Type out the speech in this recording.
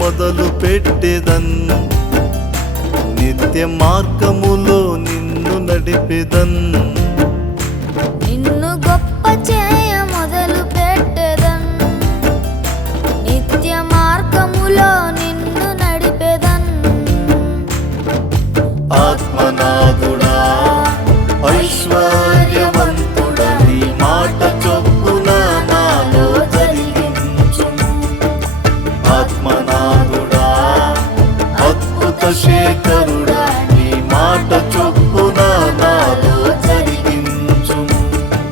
మొదలు పెట్టెదన్, నిత్య మార్గములో నిన్ను నడిపెదన్. నిన్ను గొప్ప చేయ మొదలు పెట్టెదన్, నిత్య మార్గములో నిన్ను నడిపెదన్. ఆత్మనాథుడా ఐశ్వర్యవంతుడా నీ మాట చొప్పున నాలో జరిగించుము. ఆత్మనాథుడా అద్భుత శేఖరుడా